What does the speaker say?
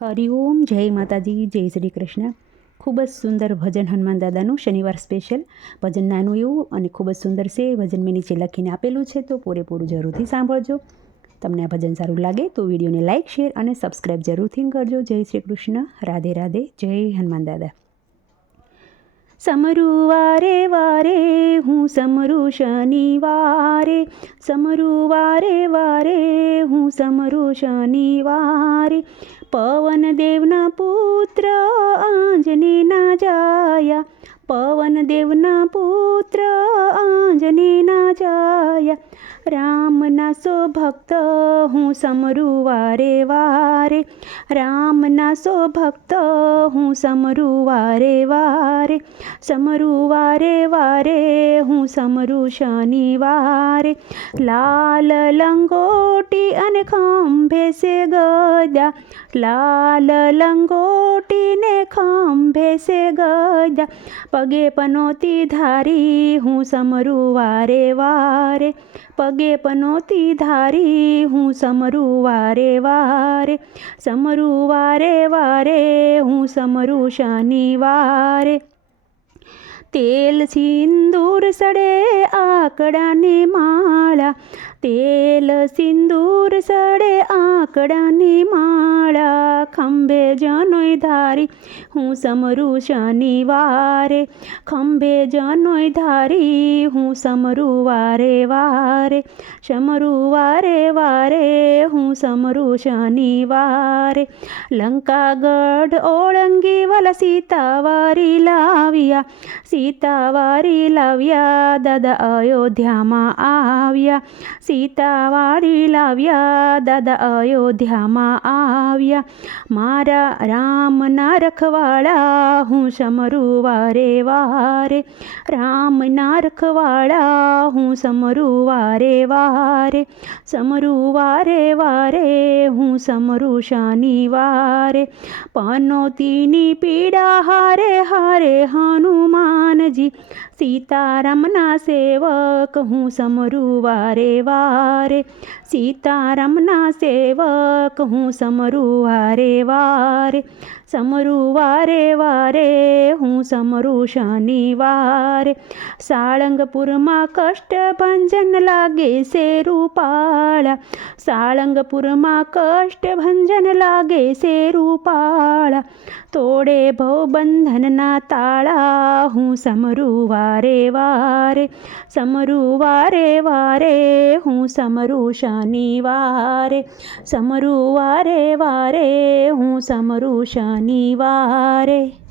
હરિઓમ જય માતાજી, જય શ્રી કૃષ્ણ. ખૂબ જ સુંદર ભજન હનુમાન દાદાનું શનિવાર સ્પેશિયલ. ભજન નાનું એવું અને ખૂબ જ સુંદર છે. ભજન મેં નીચે લખીને આપેલું છે, તો પૂરેપૂરું જરૂરથી સાંભળજો. તમને આ ભજન સારું લાગે તો વિડીયોને લાઇક શેર અને સબસ્ક્રાઈબ જરૂરથી કરજો. જય શ્રી કૃષ્ણ. રાધે રાધે. જય હનુમાન દાદા. સમરું વારે વારે, હું સમરું શનિવારે. સમરું વારે વારે, હું સમરું શનિવારે. પવન દેવના પુત્ર આંજનેના જાયા પવન દેવના પુત્ર આંજનેના જાયા રામના સો ભક્ત હું સમરું વારે. વારે રામના સો ભક્ત હું સમરું વારે. વારે સમરું વારે વારે હું સમરું શનિવારે. લાલ લંગોટી અને ખંભે સે ગદા. લાલ લંગોટી ને ખંભે સે ગદા. પગે પનોતી ધારી હું સમરું વારે વારે. પગે પનોતી ધારી, હું સમરું વારે વારે સમરું વારે વારે, હું સમરું શનિવારે. તેલ સિંદૂર સડે આકડાની માળા, તેલ સિંદૂર સડે આકડાની માળા ખંભે જનોય ધારી, હું સમરું શનિવારે ખંભે જનોય ધારી, હું સમરું વારે. વારે સમરું વારે વારે હું સમરું શનિવારે લંકાગઢ ઓળંગી વાલા સીતાવારી લાવ્યા સીતાવારી લાવ્યા, દાદા અયોધ્યામાં આવ્યા. સીતાવારી લાવ્યા, દાદા અયોધ્યામાં આવ્યા. મારા રામના રખવાળા હું સમરું વારે વારે. રામના રખવાળા હું સમરું વારે વારે. સમરું વારે વારે, હું સમરું શનિવારે પનોતીની પીડા હારે હારે હનુમાનજી સીતારામના સેવક હું સમરું વારે વારે સીતારામના સેવક હું સમરું વારે વારે સમરું વારે વારે હું સમરું શનિવારે સાળંગપુરમાં કષ્ટભંજન લાગે છે રૂપાળા સાળંગપુરમાં કષ્ટભંજન લાગે છે રૂપાળા તોડે ભવબંધનના તાળા, હું સમરું વારે વારે સમરું વારે વારે હું સમરું શનિવારે સમરું વારે વારે, હું સમરું શનિવારે.